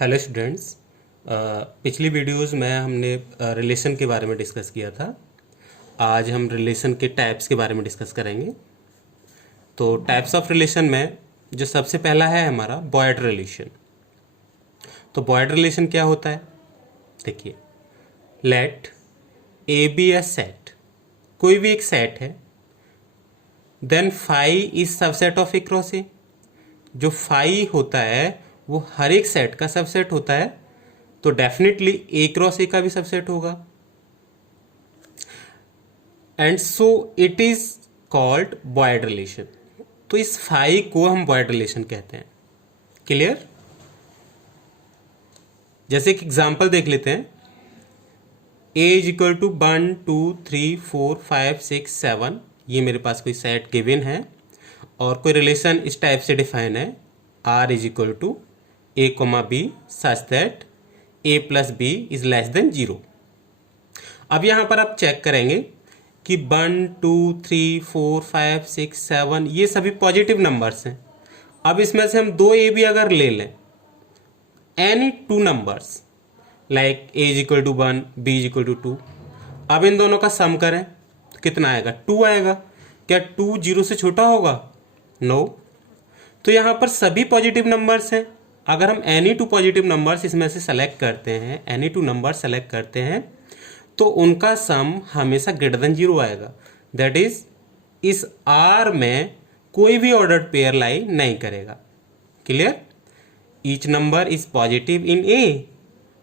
Hello students. पिछली videos में हमने रिलेशन के बारे में डिस्कस किया था। आज हम रिलेशन के टाइप्स के बारे में डिस्कस करेंगे। तो टाइप्स ऑफ रिलेशन में जो सबसे पहला है हमारा बॉयड रिलेशन। तो बॉयड रिलेशन क्या होता है? देखिए, let A B a set, कोई भी एक सेट है, then phi is subset of A cross A. जो फाई होता है वो हर एक सेट का सबसेट होता है, तो डेफिनेटली ए क्रॉस ए का भी सबसेट होगा। And so it is called void relation. तो इस फाई को हम बॉयड रिलेशन कहते हैं। क्लियर? जैसे एक एग्जांपल देख लेते हैं। ए इज इक्वल टू 1 2 3 4 5 6 7, ये मेरे पास कोई सेट गिवन है और कोई रिलेशन इस टाइप से डिफाइन है। R is equal to A comma B such that A plus B is less than 0। अब यहां पर आप चेक करेंगे कि 1 2 3 4 5 6 7 ये सभी पॉजिटिव नंबर्स हैं। अब इसमें से हम दो ए बी अगर ले लें, any two numbers like A is equal to 1 B is equal to 2, अब इन दोनों का सम करें तो कितना आएगा? 2 आएगा। क्या 2 0 से छोटा होगा? नो। तो यहां पर सभी पॉजिटिव नंबर्स हैं। अगर हम एनी टू पॉजिटिव नंबर्स इसमें से सेलेक्ट करते हैं, एनी टू नंबर सेलेक्ट करते हैं, तो उनका सम हमेशा ग्रेटर देन 0 आएगा। दैट इज इस आर में कोई भी ऑर्डर्ड पेयर लाई नहीं करेगा। Clear? Each number is positive in A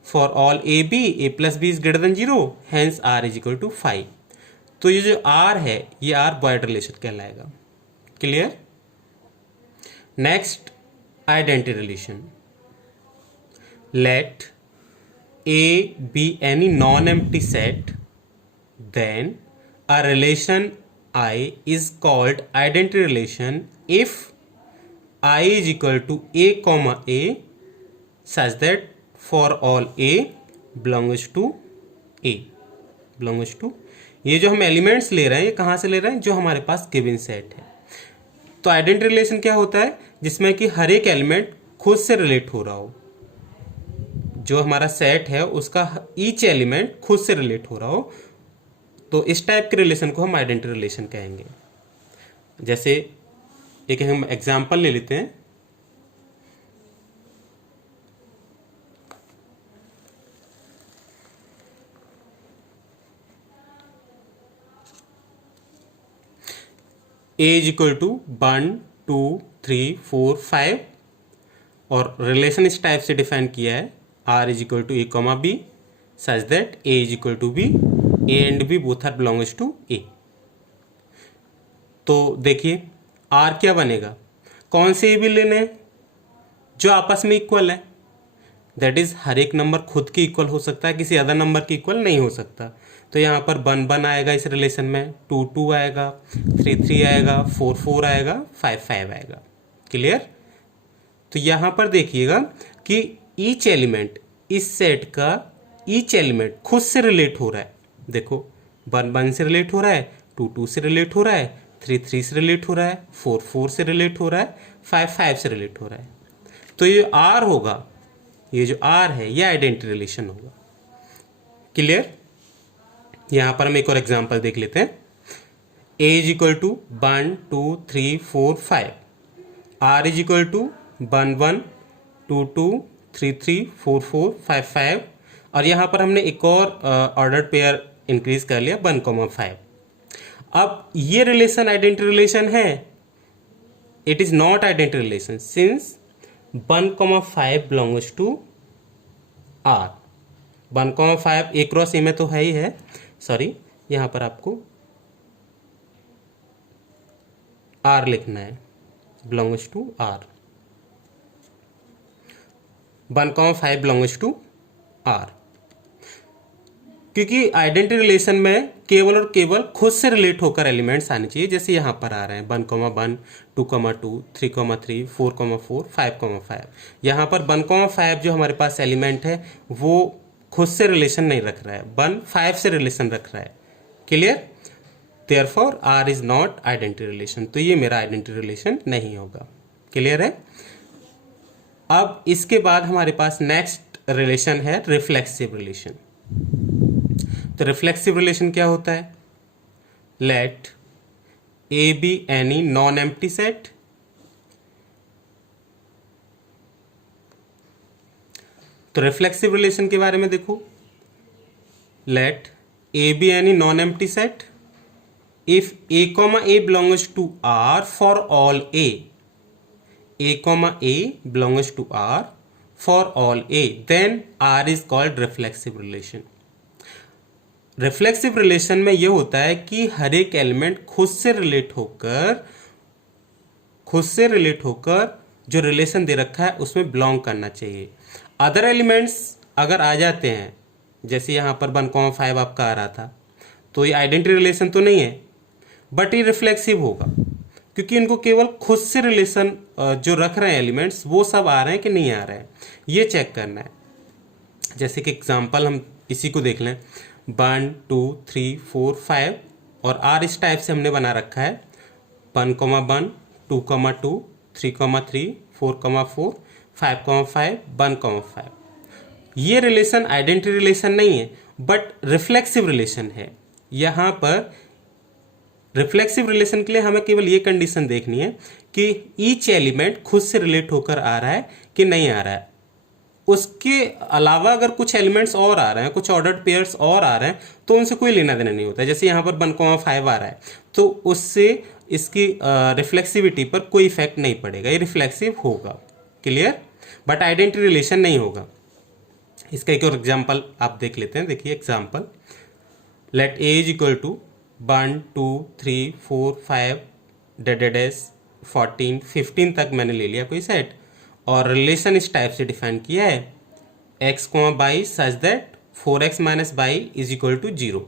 for all A B, A plus B is greater than 0, hence R is equal to 5। तो ये जो आर है ये आर बॉयड रिलेशन कहलाएगा। Clear? Next, identity relation. Let A be any non-empty set, then a relation I is called identity relation if I is equal to A comma A such that for all A belongs to A belongs to, ये जो हम elements ले रहे हैं ये कहाँ से ले रहे हैं? जो हमारे पास गिवन सेट है। तो आइडेंटिटी रिलेशन क्या होता है? जिसमें कि हर एक एलिमेंट खुद से रिलेट हो रहा हो। जो हमारा सेट है उसका ईच एलिमेंट खुद से रिलेट हो रहा हो, तो इस टाइप के रिलेशन को हम आइडेंटिटी रिलेशन कहेंगे। जैसे एक हम एग्जांपल ले लेते हैं। ए इज इक्वल टू 1 2 3 4 5 और रिलेशन इस टाइप से डिफाइन किया है। R is equal to A comma B such that A is equal to B, A and B both are belongs to A. तो देखिए आर क्या बनेगा? कौन से ए बी लेने हैं? जो आपस में इक्वल है। दैट इज हर एक नंबर खुद की इक्वल हो सकता है, किसी अदर नंबर की इक्वल नहीं हो सकता। तो यहाँ पर 1 1 आएगा इस रिलेशन में, 2 2 आएगा, 3 3 आएगा, 4 4 आएगा, 5 5 आएगा। क्लियर? तो यहाँ पर देखिएगा कि ईच एलिमेंट, इस सेट का ईच एलिमेंट खुद से रिलेट हो रहा है। देखो 1 1 से रिलेट हो रहा है, 2 2 से रिलेट हो रहा है, 3 3 से रिलेट हो रहा है, 4 4 से रिलेट हो रहा है, 5 5 से रिलेट हो रहा है। तो ये आर होगा, ये जो आर है ये आइडेंटिटी रिलेशन होगा। क्लियर? यहां पर हम एक और एग्जांपल देख लेते हैं। A is equal to 1 2 3 4 5, R is equal to 1 1 2 2 3 3 4 4 5 5 और यहां पर हमने एक और ऑर्डर्ड पेयर इंक्रीज कर लिया 1 5। अब ये रिलेशन आइडेंटिटी रिलेशन है? It is not identity relation since 1 5 belongs to R. 1 5 A cross A में तो है ही है, सॉरी यहां पर आपको आर लिखना है, belongs to R. 1 5 belongs to R, क्योंकि आइडेंटिटी रिलेशन में केवल और केवल खुद से रिलेट होकर एलिमेंट्स आने चाहिए। जैसे यहां पर आ रहे हैं 1 1 2 2 3 3 4 4 5 5। यहां पर 1 5 जो हमारे पास एलिमेंट है वो खुद से रिलेशन नहीं रख रहा है, 1 5 से रिलेशन रख रहा है। Clear? Therefore R is not identity relation, तो ये मेरा आइडेंटिटी रिलेशन नहीं होगा। क्लियर है? अब इसके बाद हमारे पास नेक्स्ट रिलेशन है रिफ्लेक्सिव रिलेशन। तो रिफ्लेक्सिव रिलेशन क्या होता है? Let A be any non empty set तो रिफ्लेक्सिव रिलेशन के बारे में देखो, let A be any non empty set if a comma a belongs to R for all a comma a belongs to R for all a, then R is called reflexive relation। Reflexive relation में यह होता है कि हर एक element खुद से relate होकर जो रिलेशन दे रखा है उसमें बिलोंग करना चाहिए। अदर एलिमेंट्स अगर आ जाते हैं, जैसे यहाँ पर 1,5 आपका आ रहा था, तो ये आइडेंटिटी रिलेशन तो नहीं है, बट ये रिफ्लेक्सिव होगा, क्योंकि इनको केवल खुद से रिलेशन जो रख रहे हैं एलिमेंट्स वो सब आ रहे हैं कि नहीं आ रहे हैं, ये चेक करना है। जैसे कि एग्जांपल हम इसी को देख लें, 1 2 3 4 5 और R इस टाइप से हमने बना रखा है 1, 1 2, 2 3, 3 4, 4 5, 5 1, 5। ये रिलेशन आइडेंटिटी रिलेशन नहीं है बट रिफ्लेक्सिव रिलेशन है। यहाँ पर रिफ्लेक्सिव रिलेशन के लिए हमें केवल ये कंडीशन देखनी है कि ईच एलिमेंट खुद से रिलेट होकर आ रहा है कि नहीं आ रहा है। उसके अलावा अगर कुछ एलिमेंट्स और आ रहे हैं, कुछ ऑर्डर्ड पेयर्स और आ रहे हैं, तो उनसे कोई लेना देना नहीं होता है। जैसे यहाँ पर 1,5 आ रहा है तो उससे इसकी रिफ्लेक्सिविटी पर कोई इफेक्ट नहीं पड़ेगा, ये रिफ्लेक्सिव होगा, क्लियर, बट आइडेंटिटी रिलेशन नहीं होगा। इसका एक और एग्जाम्पल आप देख लेते हैं। देखिए example, let A is equal to 1 2 3 4 5 dash 14 15 तक मैंने ले लिया कोई सेट, और रिलेशन इस टाइप से डिफाइन किया है x, y such that 4x minus y is equal to 0।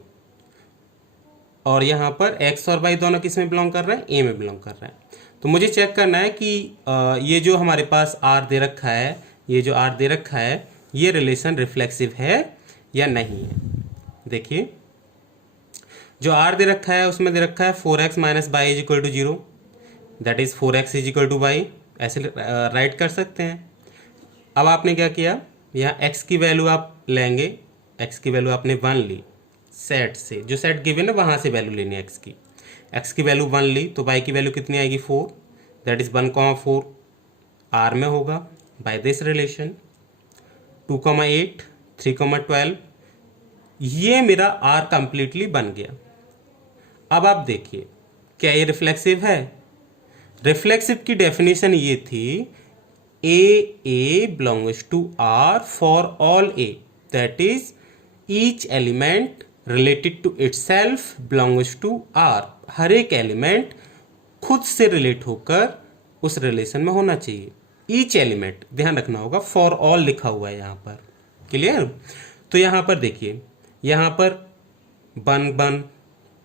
और यहाँ पर x और y दोनों किस में बिलोंग कर रहे हैं? a में बिलोंग कर रहे हैं। तो मुझे चेक करना है कि ये जो हमारे पास r दे रखा है, ये जो r दे रखा है, ये रिलेशन रिफ्लेक्सिव है या नहीं है। देखिए जो r दे रखा है उसमें दे रखा है 4x minus y is equal to 0, that is 4x is equal to y, ऐसे राइट कर सकते हैं। अब आपने क्या किया, यहाँ x की वैल्यू आप लेंगे, x की वैल्यू आपने 1 ली सेट से, जो सेट गिवन है वहाँ से वैल्यू लेनी है x की वैल्यू 1 ली, तो y की वैल्यू कितनी आएगी 4, दैट इज 1,4 r में होगा बाय दिस रिलेशन। 2,8 3,12 ये मेरा r कंप्लीटली बन गया। अब आप देखिए क्या ये रिफ्लेक्सिव है? रिफ्लेक्सिव की डेफिनेशन ये थी a belongs to R for all a, that is each element related to itself belongs to R। हर एक एलिमेंट खुद से रिलेट होकर उस रिलेशन में होना चाहिए। ईच एलिमेंट ध्यान रखना होगा, फॉर ऑल लिखा हुआ है यहाँ पर, क्लियर। तो यहाँ पर देखिए, यहाँ पर 1 1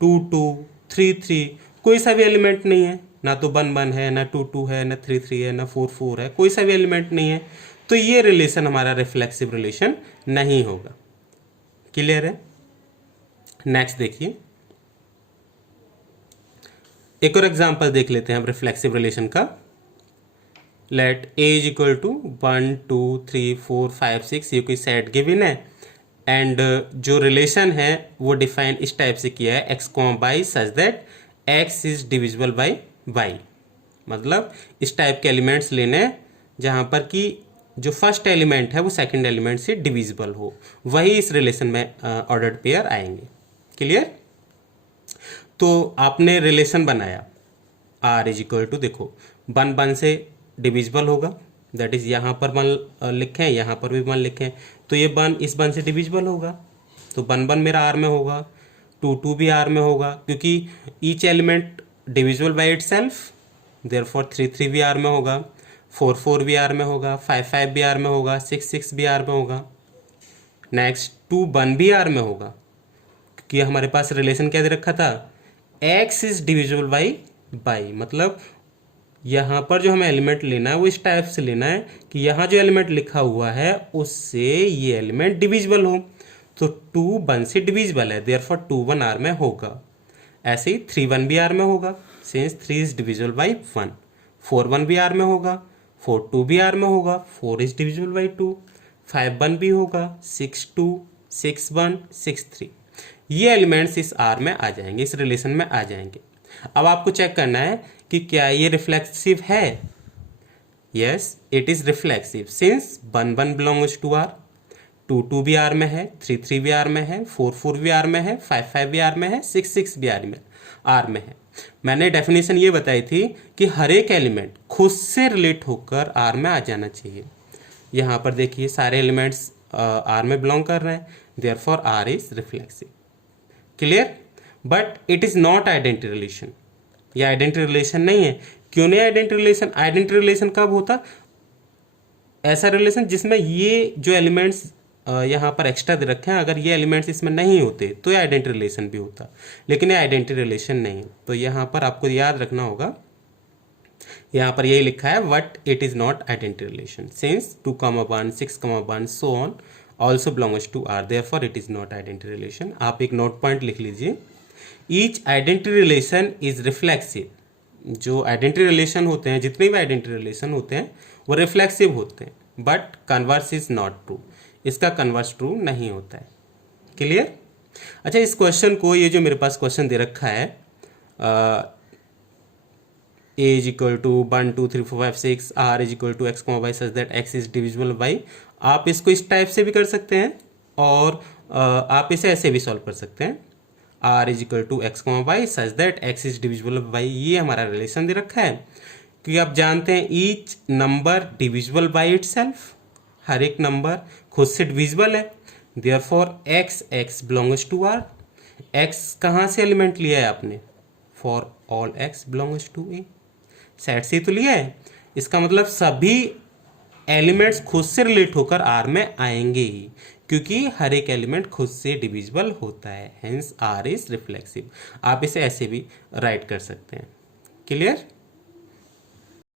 2 2 3 3 कोई सा भी एलिमेंट नहीं है, ना तो 1 1 है, ना 2 2 है, ना 3 3 है, ना 4 4 है, कोई सा भी एलिमेंट नहीं है, तो ये रिलेशन हमारा रिफ्लेक्सिव रिलेशन नहीं होगा, क्लियर है। नेक्स्ट देखिए, एक और एग्जांपल देख लेते हैं हम रिफ्लेक्सिव रिलेशन का। Let A is equal to 1 2 3 4 5 6, ये कोई सेट गिवन है, एंड जो रिलेशन है वो डिफाइन इस टाइप से किया है x, y such that x is divisible by y। मतलब इस टाइप के एलिमेंट्स लेने हैं जहाँ पर कि जो फर्स्ट एलिमेंट है वो सेकंड एलिमेंट से डिविजिबल हो, वही इस रिलेशन में ऑर्डर्ड पेयर आएंगे, क्लियर। तो आपने रिलेशन बनाया r इज इक्वल टू, देखो 1 1 से डिविजिबल होगा, दैट इज यहाँ पर 1 लिखें, यहाँ पर भी 1 लिखें, तो ये 1 इस 1 से डिविजिबल होगा, तो 1 1 मेरा r में होगा, 2 2 भी r में होगा, क्योंकि each element divisible by itself, therefore 3 3 भी r में होगा, 4 4 भी r में होगा, 5 5 भी r में होगा, 6 6 भी r में होगा। नेक्स्ट 2 1 भी r में होगा, क्योंकि हमारे पास रिलेशन क्या दे रखा था, x is divisible by y। मतलब यहाँ पर जो हमें एलिमेंट लेना है वो इस टाइप से लेना है कि यहाँ जो एलिमेंट लिखा हुआ है उससे ये एलिमेंट डिविजिबल हो, तो 2 1 से डिविजिबल है, देयरफॉर 2 1 r में होगा। ऐसे ही 3 1 भी r में होगा, सिंस 3 इज डिविजिबल बाई 1, 4 1 भी r में होगा, 4 2 भी आर में होगा, 4 इज डिविजिबल बाई 2, 5 1 भी होगा, 6 2, 6 1, 6 3, ये एलिमेंट्स इस आर में आ जाएंगे, इस रिलेशन में आ जाएंगे। अब आपको चेक करना है कि क्या ये रिफ्लेक्सिव है। Yes, it is reflexive since 1 1 belongs to R, 2 2 भी आर में है, 3 3 भी आर में है, 4 4 भी आर में है, 5 5 भी आर में है, 6 6 भी आर में है। मैंने डेफिनेशन ये बताई थी कि हर एक एलिमेंट खुद से रिलेट होकर आर में आ जाना चाहिए। यहाँ पर देखिए सारे एलिमेंट्स आर में बिलोंग कर रहे हैं, therefore R is reflexive. Clear? But it is not identity relation, ये आइडेंटिटी रिलेशन नहीं है। क्यों नहीं आइडेंटिटी रिलेशन? आइडेंटिटी रिलेशन कब होता? ऐसा रिलेशन जिसमें ये जो एलिमेंट्स यहाँ पर एक्स्ट्रा दे रखे हैं, अगर ये एलिमेंट्स इसमें नहीं होते तो ये आइडेंटिटी रिलेशन भी होता, लेकिन ये आइडेंटिटी रिलेशन नहीं है। तो यहाँ पर आपको याद रखना होगा, यहाँ पर यही लिखा है what it is not identity relation since 2, 1, 6, 1 so on also belongs to R, therefore it is not identity relation. आप एक नोट पॉइंट लिख लीजिए, each identity relation is reflexive. जो आइडेंटिटी रिलेशन होते हैं, जितने भी आइडेंटिटी रिलेशन होते हैं वो रिफ्लेक्सिव होते हैं, but converse is not true, इसका कन्वर्स ट्रू नहीं होता है। क्लियर? अच्छा, इस क्वेश्चन को, ये जो मेरे पास क्वेश्चन दे रखा है a is equal to 1 2 3 4 5 6 r is equal to x y such that x is divisible by, आप इसको इस टाइप से भी कर सकते हैं और आप इसे ऐसे भी सॉल्व कर सकते हैं। r is equal to x y such that x is divisible by, ये हमारा रिलेशन दे रखा है क्योंकि आप जानते हैं each number divisible by itself, हर एक नंबर खुद से डिविजिबल है, therefore x belongs to r। x कहाँ से एलिमेंट लिया है आपने? For all x belongs to a, set से तो लिया है, इसका मतलब सभी एलिमेंट्स खुद से रिलेट होकर R में आएंगे ही, क्योंकि हर एक एलिमेंट खुद से डिविजिबल होता है, हेंस R इज रिफ्लेक्सिव। आप इसे ऐसे भी राइट कर सकते हैं। क्लियर?